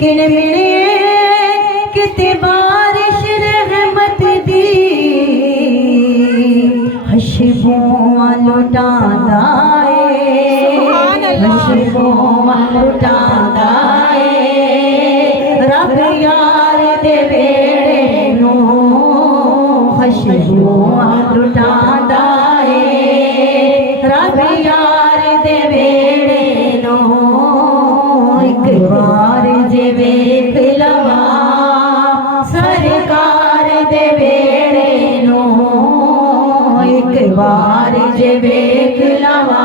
किन मिले किते बारिश रहमत दी हशबों लुटांदा हशबों लुटांदा रब यार दे वेड़े नू हशबों लुटांदा रब यार दे वेड़े नू एक बार जे वेख लवा सरकार दे वेड़े नू एक बार जे वेख लवा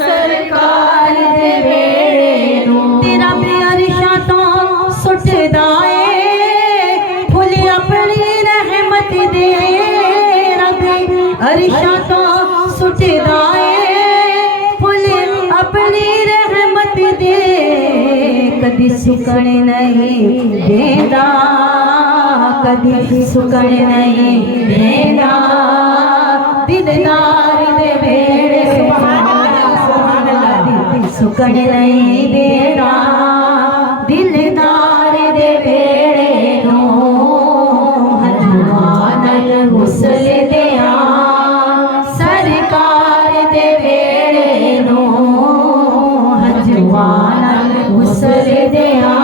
सरकार दे वेड़े नू तेरा अरशा तो सुटदा फुल अपनी रहमत दे रब अरशा तो सुटदा फुल अपनी रहमत दे कदी सुकण नहीं देंदा कदी सुकण नहीं देंदा दिलदार दे वेड़े सुकण नहीं देंदा दिलदार दे वेड़े नो हजवानल हुस्न दिया सरकार दे वेड़े नो हजवानल हुस्न दिया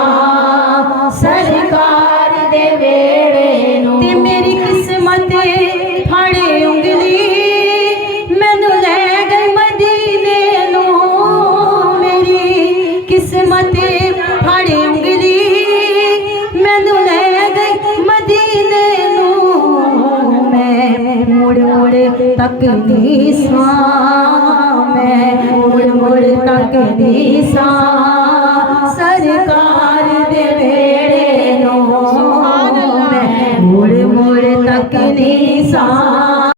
सरकार दे वेड़े नो ते मेरी किस्मत फड़े उंगली मैनू ले गए मदीने नो मेरी किस्मत फड़े उंगली मैनू ले गए मदीने नो मैं मुड़ मुड़ तकदी सां मैं मुड़ मुड़ तकदी सां